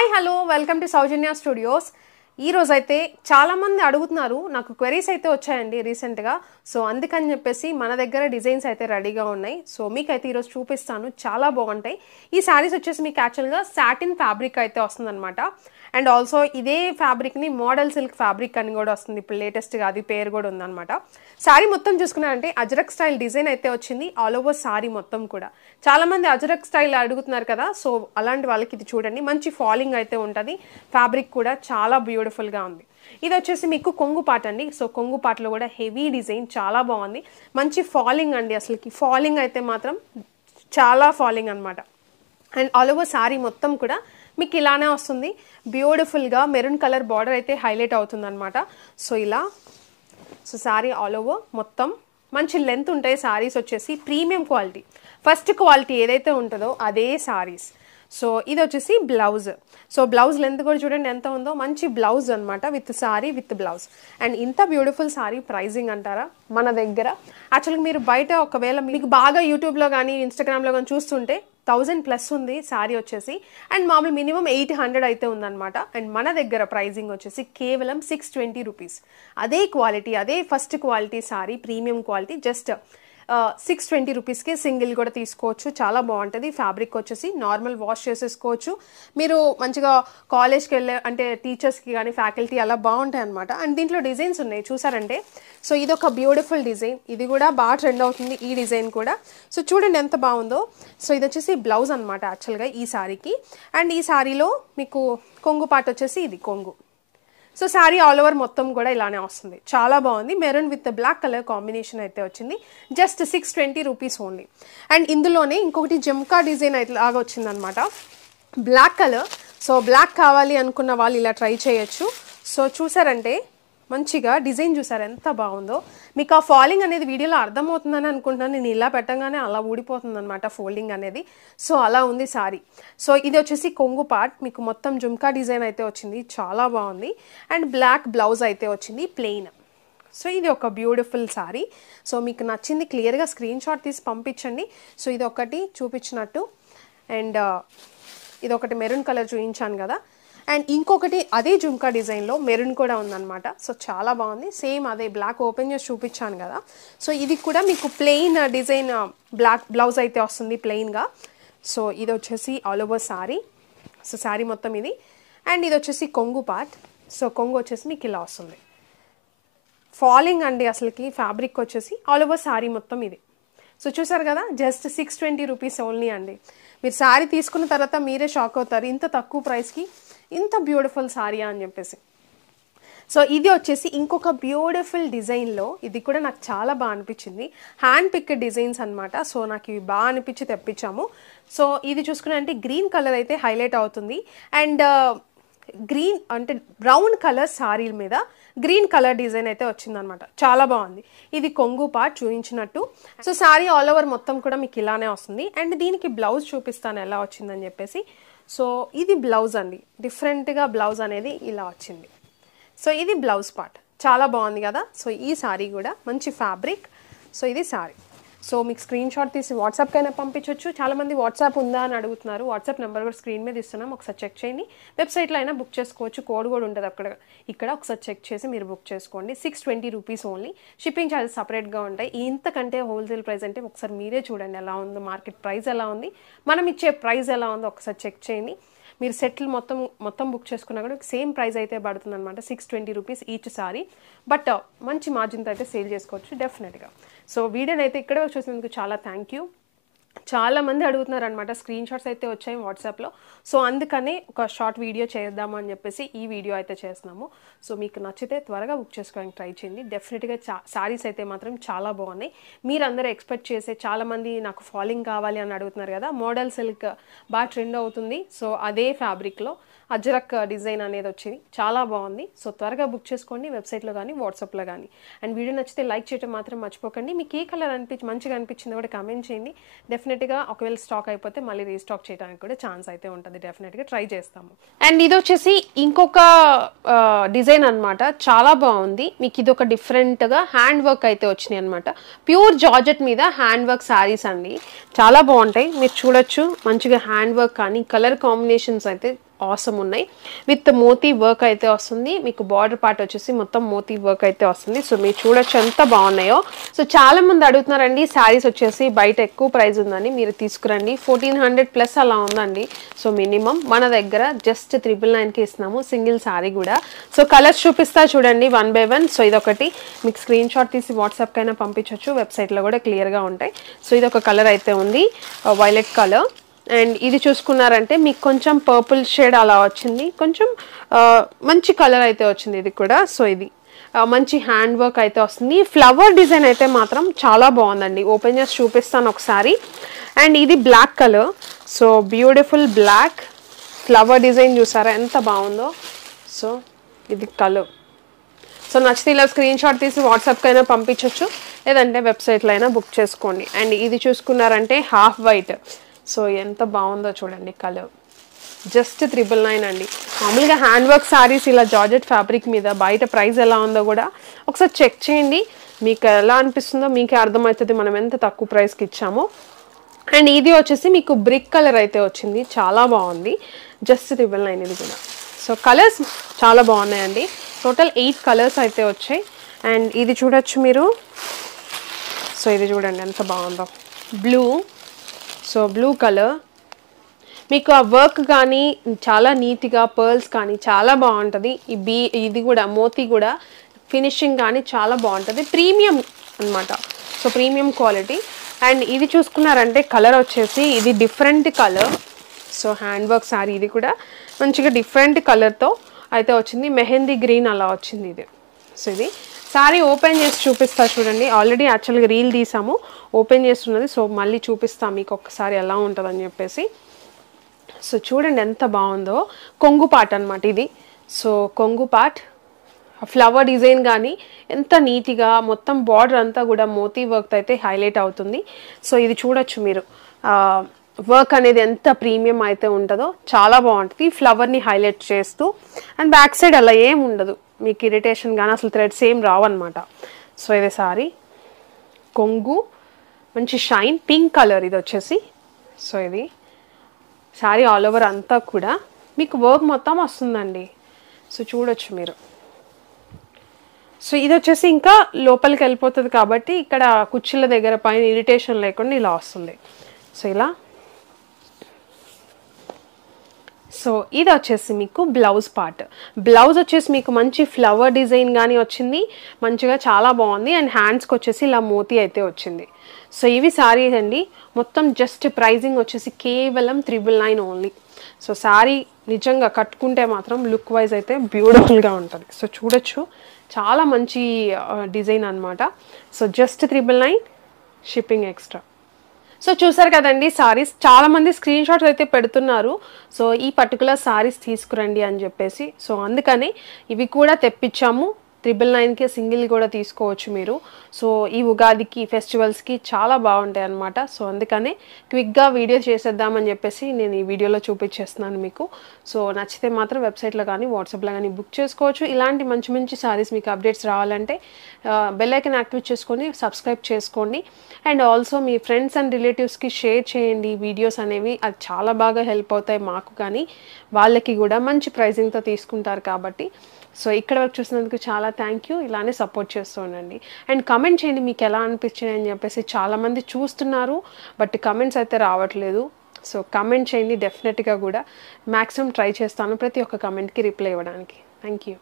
Hi hello welcome to Soujanya studios. ఈ రోజు అయితే చాలా మంది అడుగుతున్నారు, నాకు క్వెరీస్ అయితే వచ్చాయండి రీసెంట్గా. సో అందుకని చెప్పేసి మన దగ్గర డిజైన్స్ అయితే రెడీగా ఉన్నాయి. సో మీకైతే ఈరోజు చూపిస్తాను, చాలా బాగుంటాయి. ఈ శారీస్ వచ్చేసి మీకు యాక్చువల్గా సాటిన్ ఫ్యాబ్రిక్ అయితే వస్తుందన్నమాట. అండ్ ఆల్సో ఇదే ఫ్యాబ్రిక్ని మోడల్ సిల్క్ ఫ్యాబ్రిక్ అని కూడా వస్తుంది. ఇప్పుడు లేటెస్ట్గా అది పేరు కూడా ఉందన్నమాట. శారీ మొత్తం చూసుకున్నారంటే అజరక్ స్టైల్ డిజైన్ అయితే వచ్చింది ఆల్ ఓవర్ శారీ మొత్తం కూడా. చాలామంది అజరక్ స్టైల్ అడుగుతున్నారు కదా, సో అలాంటి వాళ్ళకి ఇది చూడండి, మంచి ఫాలింగ్ అయితే ఉంటుంది. ఫ్యాబ్రిక్ కూడా చాలా బ్యూటిఫుల్గా ఉంది. ఇది వచ్చేసి మీకు కొంగు పాట అండి. సో కొంగు పాటలో కూడా హెవీ డిజైన్ చాలా బాగుంది, మంచి ఫాలింగ్ అండి. అసలుకి ఫాలింగ్ అయితే మాత్రం చాలా ఫాలింగ్ అనమాట. అండ్ ఆల్ ఓవర్ శారీ మొత్తం కూడా మీకు ఇలానే వస్తుంది. బ్యూటిఫుల్గా మెరూన్ కలర్ బార్డర్ అయితే హైలైట్ అవుతుంది అనమాట. సో ఇలా సో శారీ ఆల్ ఓవర్ మొత్తం మంచి లెంత్ ఉంటాయి. శారీస్ వచ్చేసి ప్రీమియం క్వాలిటీ, ఫస్ట్ క్వాలిటీ ఏదైతే ఉంటుందో అదే శారీస్. సో ఇది వచ్చేసి బ్లౌజ్. సో బ్లౌజ్ లెంత్ కూడా చూడండి ఎంత ఉందో, మంచి బ్లౌజ్ అనమాట with sari with blouse. And ఇంత బ్యూటిఫుల్ శారీ ప్రైజింగ్ అంటారా మన దగ్గర. యాక్చువల్గా మీరు బయట ఒకవేళ మీకు బాగా యూట్యూబ్లో కానీ ఇన్స్టాగ్రామ్లో కానీ చూస్తుంటే 1000+ ఉంది శారీ వచ్చేసి. అండ్ మామూలు మినిమం 800 అయితే ఉందన్నమాట. అండ్ మన దగ్గర ప్రైజింగ్ వచ్చేసి కేవలం 620 రూపీస్. అదే క్వాలిటీ, అదే first quality sari, premium quality, just 620 రూపీస్కి సింగిల్ కూడా తీసుకోవచ్చు. చాలా బాగుంటుంది. ఫ్యాబ్రిక్ వచ్చేసి నార్మల్ వాష్ చేసేసుకోవచ్చు. మీరు మంచిగా కాలేజ్కి వెళ్ళే అంటే టీచర్స్కి కానీ ఫ్యాకల్టీ అలా బాగుంటాయి అనమాట. అండ్ దీంట్లో డిజైన్స్ ఉన్నాయి చూసారంటే. సో ఇది ఒక బ్యూటిఫుల్ డిజైన్, ఇది కూడా బాగా ట్రెండ్ అవుతుంది ఈ డిజైన్ కూడా. సో చూడండి ఎంత బాగుందో. సో ఇది వచ్చేసి బ్లౌజ్ అనమాట యాక్చువల్గా ఈ శారీకి. అండ్ ఈ శారీలో మీకు కొంగు పాట వచ్చేసి ఇది కొంగు. సో శారీ ఆల్ ఓవర్ మొత్తం కూడా ఇలానే వస్తుంది, చాలా బాగుంది. Maroon with black colour combination అయితే వచ్చింది. Just 620 rupees only. అండ్ ఇందులోనే ఇంకొకటి జమ్కా డిజైన్ అయితే లాగా వచ్చిందనమాట, బ్లాక్ కలర్. సో బ్లాక్ కావాలి అనుకున్న వాళ్ళు ఇలా ట్రై చేయొచ్చు. సో చూసారంటే మంచిగా డిజైన్ చూసారు ఎంత బాగుందో. మీకు ఆ ఫాలింగ్ అనేది వీడియోలో అర్థమవుతుందని అనుకుంటున్నాను. నేను ఇలా పెట్టగానే అలా ఊడిపోతుంది అనమాట ఫోల్డింగ్ అనేది. సో అలా ఉంది శారీ. సో ఇది వచ్చేసి కొంగు పార్ట్, మీకు మొత్తం జుమ్కా డిజైన్ అయితే వచ్చింది, చాలా బాగుంది. అండ్ బ్లాక్ బ్లౌజ్ అయితే వచ్చింది ప్లెయిన్. సో ఇది ఒక బ్యూటిఫుల్ శారీ. సో మీకు నచ్చింది క్లియర్గా స్క్రీన్ షాట్ తీసి పంపించండి. సో ఇది ఒకటి చూపించినట్టు. అండ్ ఇది ఒకటి మెరూన్ కలర్ చూపించాను కదా. అండ్ ఇంకొకటి అదే జుమ్కా డిజైన్లో మెరూన్ కూడా ఉందన్నమాట. సో చాలా బాగుంది, సేమ్ అదే బ్లాక్ ఓపెన్ చేసి చూపించాను కదా. సో ఇది కూడా మీకు ప్లెయిన్ డిజైన్ బ్లాక్ బ్లౌజ్ అయితే వస్తుంది ప్లెయిన్గా. సో ఇది వచ్చేసి all over sari. So sari మొత్తం ఇది. అండ్ ఇది వచ్చేసి కొంగు పార్ట్. సో కొంగు వచ్చేసి మీకు ఇలా వస్తుంది, ఫాలింగ్ అండి. అసలుకి ఫ్యాబ్రిక్ వచ్చేసి ఆల్ ఓవర్ శారీ మొత్తం ఇది. సో చూసారు కదా, జస్ట్ 620 రూపీస్ ఓన్లీ అండి. మీరు శారీ తీసుకున్న తర్వాత మీరే షాక్ అవుతారు, ఇంత తక్కువ ప్రైస్కి ఇంత బ్యూటిఫుల్ శారీ అని చెప్పేసి. సో ఇది వచ్చేసి ఇంకొక బ్యూటిఫుల్ డిజైన్లో, ఇది కూడా నాకు చాలా బాగా అనిపించింది. హ్యాండ్ పిక్ డిజైన్స్ అనమాట. సో నాకు ఇవి బాగా అనిపించి తెప్పించాము. సో ఇది చూసుకున్నారంటే గ్రీన్ కలర్ అయితే హైలైట్ అవుతుంది. అండ్ గ్రీన్ అంటే బ్రౌన్ కలర్ శారీల మీద గ్రీన్ కలర్ డిజైన్ అయితే వచ్చిందనమాట, చాలా బాగుంది. ఇది కొంగు పార్ట్ చూపించినట్టు. సో శారీ ఆల్ ఓవర్ మొత్తం కూడా మీకు ఇలానే వస్తుంది. అండ్ దీనికి బ్లౌజ్ చూపిస్తాను ఎలా వచ్చిందని చెప్పేసి. సో ఇది బ్లౌజ్ అండి, డిఫరెంట్గా బ్లౌజ్ అనేది ఇలా వచ్చింది. సో ఇది బ్లౌజ్ పార్ట్, చాలా బాగుంది కదా. సో ఈ శారీ కూడా మంచి ఫ్యాబ్రిక్. సో ఇది శారీ. సో మీకు స్క్రీన్ షాట్ తీసి వాట్సాప్కి అయినా పంపించవచ్చు. చాలామంది వాట్సాప్ ఉందా అని అడుగుతున్నారు. వాట్సాప్ నెంబర్ కూడా స్క్రీన్ మీద ఇస్తున్నాం, ఒకసారి చెక్ చేయండి. వెబ్సైట్లో అయినా బుక్ చేసుకోవచ్చు, కోడ్ కూడా ఉంటుంది ఇక్కడ ఒకసారి చెక్ చేసి మీరు బుక్ చేసుకోండి. 620 రూపీస్ ఓన్లీ. షిప్పింగ్ ఛార్జెస్ సపరేట్గా ఉంటాయి. ఇంతకంటే హోల్సేల్ ప్రైస్ అంటే ఒకసారి మీరే చూడండి ఎలా ఉందో, మార్కెట్ ప్రైస్ ఎలా ఉంది, మనం ఇచ్చే ప్రైస్ ఎలా ఉందో ఒకసారి చెక్ చేయండి. మీరు సెట్లు మొత్తం బుక్ చేసుకున్నా కూడా సేమ్ ప్రైస్ అయితే పడుతుంది అనమాట, 620 రూపీస్ ఈచ్ సారీ. బట్ మంచి మార్జిన్తో అయితే సేల్ చేసుకోవచ్చు డెఫినెట్గా. సో వీడియోని అయితే ఇక్కడే చూసినందుకు చాలా థ్యాంక్ యూ. చాలామంది అడుగుతున్నారు అనమాట, స్క్రీన్ షాట్స్ అయితే వచ్చాయి వాట్సాప్లో. సో అందుకనే ఒక షార్ట్ వీడియో చేద్దాము అని చెప్పేసి ఈ వీడియో అయితే చేస్తున్నాము. సో మీకు నచ్చితే త్వరగా బుక్ చేసుకోవడానికి ట్రై చేయండి. డెఫినెట్గా శారీస్ అయితే మాత్రం చాలా బాగున్నాయి. మీరందరూ ఎక్స్పెక్ట్ చేసే, చాలామంది నాకు ఫాలింగ్ కావాలి అని అడుగుతున్నారు కదా, మోడల్ సిల్క్ బాగా ట్రెండ్ అవుతుంది. సో అదే ఫ్యాబ్రిక్లో అజరక్ డిజైన్ అనేది వచ్చింది, చాలా బాగుంది. సో త్వరగా బుక్ చేసుకోండి వెబ్సైట్లో కానీ వాట్సాప్లో కానీ. అండ్ వీడియో నచ్చితే లైక్ చేయడం మాత్రం మర్చిపోకండి. మీకు ఏ కలర్ మంచిగా అనిపించిందో కూడా కామెంట్ చేయండి. డెఫినెట్గా ఒకవేళ స్టాక్ అయిపోతే మళ్ళీ రీస్టాక్ చేయడానికి కూడా ఛాన్స్ అయితే ఉంటుంది, డెఫినెట్గా ట్రై చేస్తాము. అండ్ ఇది వచ్చేసి ఇంకొక డిజైన్ అనమాట, చాలా బాగుంది. మీకు ఇది ఒక డిఫరెంట్గా హ్యాండ్ వర్క్ అయితే వచ్చినాయి అనమాట. ప్యూర్ జార్జెట్ మీద హ్యాండ్ వర్క్ శారీస్ అండి, చాలా బాగుంటాయి. మీరు చూడొచ్చు మంచిగా హ్యాండ్ వర్క్ కానీ కలర్ కాంబినేషన్స్ అయితే ఆసమ్ ఉన్నాయి. విత్ మోతీ వర్క్ అయితే వస్తుంది. మీకు బార్డర్ పార్ట్ వచ్చేసి మొత్తం మోతీ వర్క్ అయితే వస్తుంది. సో మీరు చూడొచ్చు ఎంత బాగున్నాయో. సో చాలా మంది అడుగుతున్నారండి శారీస్ వచ్చేసి బయట ఎక్కువ ప్రైస్ ఉందని, మీరు తీసుకురండి 1400+ అలా ఉందండి. సో మినిమం మన దగ్గర జస్ట్ 999కి ఇస్తున్నాము సింగిల్ శారీ కూడా. సో కలర్స్ చూపిస్తా చూడండి 1 by 1. సో ఇదొకటి మీకు స్క్రీన్ షాట్ తీసి వాట్సాప్ కైనా పంపించవచ్చు, వెబ్సైట్లో కూడా క్లియర్గా ఉంటాయి. సో ఇది ఒక కలర్ అయితే ఉంది, వైలెట్ కలర్. అండ్ ఇది చూసుకున్నారంటే మీకు కొంచెం పర్పుల్ షేడ్ అలా వచ్చింది, కొంచెం మంచి కలర్ అయితే వచ్చింది ఇది కూడా. సో ఇది మంచి హ్యాండ్ వర్క్ అయితే వస్తుంది. ఫ్లవర్ డిజైన్ అయితే మాత్రం చాలా బాగుందండి, ఓపెన్ చేసి చూపిస్తాను ఒకసారి. అండ్ ఇది black colour, so beautiful black flower design చూసారా ఎంత బాగుందో. సో ఇది కలర్. సో నచ్చితే ఇలా స్క్రీన్ షాట్ తీసి వాట్సాప్కి అయినా పంపించవచ్చు, లేదంటే వెబ్సైట్లో అయినా బుక్ చేసుకోండి. అండ్ ఇది చూసుకున్నారంటే హాఫ్ వైట్, సో ఎంత బాగుందో చూడండి కలర్. జస్ట్ 999 అండి. మామూలుగా హ్యాండ్ వర్క్ శారీస్ ఇలా జార్జెట్ ఫ్యాబ్రిక్ మీద బయట ప్రైస్ ఎలా ఉందో కూడా ఒకసారి చెక్ చేయండి, మీకు ఎలా అనిపిస్తుందో మీకే అర్థమవుతుంది మనం ఎంత తక్కువ ప్రైస్కి ఇచ్చామో. అండ్ ఇది వచ్చేసి మీకు బ్రిక్ కలర్ అయితే వచ్చింది, చాలా బాగుంది, జస్ట్ 999 ఇది కూడా. సో కలర్స్ చాలా బాగున్నాయండి, టోటల్ 8 కలర్స్ అయితే వచ్చాయి. అండ్ ఇది చూడొచ్చు మీరు, సో ఇది చూడండి ఎంత బాగుందో బ్లూ. సో బ్లూ కలర్ మీకు ఆ వర్క్ కానీ చాలా నీట్గా, పర్ల్స్ కానీ చాలా బాగుంటుంది. ఇది కూడా మోతీ కూడా ఫినిషింగ్ కానీ చాలా బాగుంటుంది, ప్రీమియం అనమాట. So premium quality. అండ్ ఇది చూసుకున్నారంటే కలర్ వచ్చేసి ఇది different colour. So hand work sari ఇది కూడా మంచిగా డిఫరెంట్ కలర్తో అయితే వచ్చింది, మెహందీ గ్రీన్ అలా వచ్చింది ఇది. సో ఇది శారీ ఓపెన్ చేసి చూపిస్తా చూడండి, ఆల్రెడీ యాక్చువల్గా రీల్ తీసాము, ఓపెన్ చేస్తున్నది. సో మళ్ళీ చూపిస్తాను మీకు ఒక్కసారి ఎలా ఉంటుందని చెప్పేసి. సో చూడండి ఎంత బాగుందో, కొంగు పార్ట్ అనమాట ఇది. సో కొంగు పార్ట్ ఫ్లవర్ డిజైన్ కానీ ఎంత నీట్గా మొత్తం బార్డర్ అంతా కూడా మోతీ వర్క్ అయితే హైలైట్ అవుతుంది. సో ఇది చూడొచ్చు మీరు, వర్క్ అనేది ఎంత ప్రీమియం అయితే ఉంటుందో చాలా బాగుంటుంది, ఫ్లవర్ని హైలైట్ చేస్తూ. అండ్ బ్యాక్ సైడ్ అలా ఏం ఉండదు మీకు ఇరిటేషన్ కానీ, అసలు థ్రెడ్స్ ఏం రావన్నమాట. సో ఇది సారీ కొంగు, మంచి షైన్ పింక్ కలర్ ఇది వచ్చేసి. సో ఇది శారీ ఆల్ ఓవర్ అంతా కూడా మీకు వర్క్ మొత్తం వస్తుందండి. సో చూడొచ్చు మీరు. సో ఇది వచ్చేసి ఇంకా లోపలికి వెళ్ళిపోతుంది కాబట్టి ఇక్కడ కుర్చీల దగ్గర పైన ఇరిటేషన్ లేకుండా ఇలా వస్తుంది. సో ఇలా. సో ఇది వచ్చేసి మీకు బ్లౌజ్ పార్ట్. బ్లౌజ్ వచ్చేసి మీకు మంచి ఫ్లవర్ డిజైన్ కానీ వచ్చింది, మంచిగా చాలా బాగుంది. అండ్ హ్యాండ్స్కి వచ్చేసి ఇలా మోతీ అయితే వచ్చింది. సో ఇవి శారీ అండి, మొత్తం జస్ట్ ప్రైజింగ్ వచ్చేసి కేవలం 999 ఓన్లీ. సో శారీ నిజంగా కట్టుకుంటే మాత్రం లుక్ వైజ్ అయితే బ్యూటిఫుల్గా ఉంటుంది. సో చూడొచ్చు చాలా మంచి డిజైన్ అనమాట. So just 999, shipping extra. So చూసారు కదండి సారీస్, చాలామంది స్క్రీన్ షాట్స్ అయితే పెడుతున్నారు. సో ఈ పర్టికులర్ సారీస్ తీసుకురండి అని చెప్పేసి. సో అందుకని ఇవి కూడా తెప్పించాము. 999కి సింగిల్ కూడా తీసుకోవచ్చు మీరు. సో ఈ ఉగాదికి ఫెస్టివల్స్కి చాలా బాగుంటాయి అన్నమాట. సో అందుకనే క్విక్గా వీడియో చేసేద్దామని చెప్పేసి నేను ఈ వీడియోలో చూపించేస్తున్నాను మీకు. సో నచ్చితే మాత్రం వెబ్సైట్లో కానీ వాట్సాప్లో కానీ బుక్ చేసుకోవచ్చు. ఇలాంటి మంచి మంచి సారీస్ మీకు అప్డేట్స్ రావాలంటే బెల్ ఐకాన్ యాక్టివేట్ చేసుకొని సబ్స్క్రైబ్ చేసుకోండి. And also me friends and రిలేటివ్స్కి షేర్ చేయండి వీడియోస్ అనేవి, అది చాలా బాగా హెల్ప్ అవుతాయి మాకు కానీ వాళ్ళకి కూడా మంచి ప్రైజింగ్తో తీసుకుంటారు కాబట్టి. సో ఇక్కడ వరకు చూసినందుకు చాలా థ్యాంక్ యూ, ఇలానే సపోర్ట్ చేస్తూ ఉండండి. అండ్ కమెంట్ చేయండి మీకు ఎలా అనిపించింది అని చెప్పేసి. చాలామంది చూస్తున్నారు బట్ కమెంట్స్ అయితే రావట్లేదు. సో కమెంట్ చేయండి, డెఫినెట్గా కూడా మ్యాక్సిమం ట్రై చేస్తాను ప్రతి ఒక్క కమెంట్కి రిప్లై ఇవ్వడానికి. Thank you.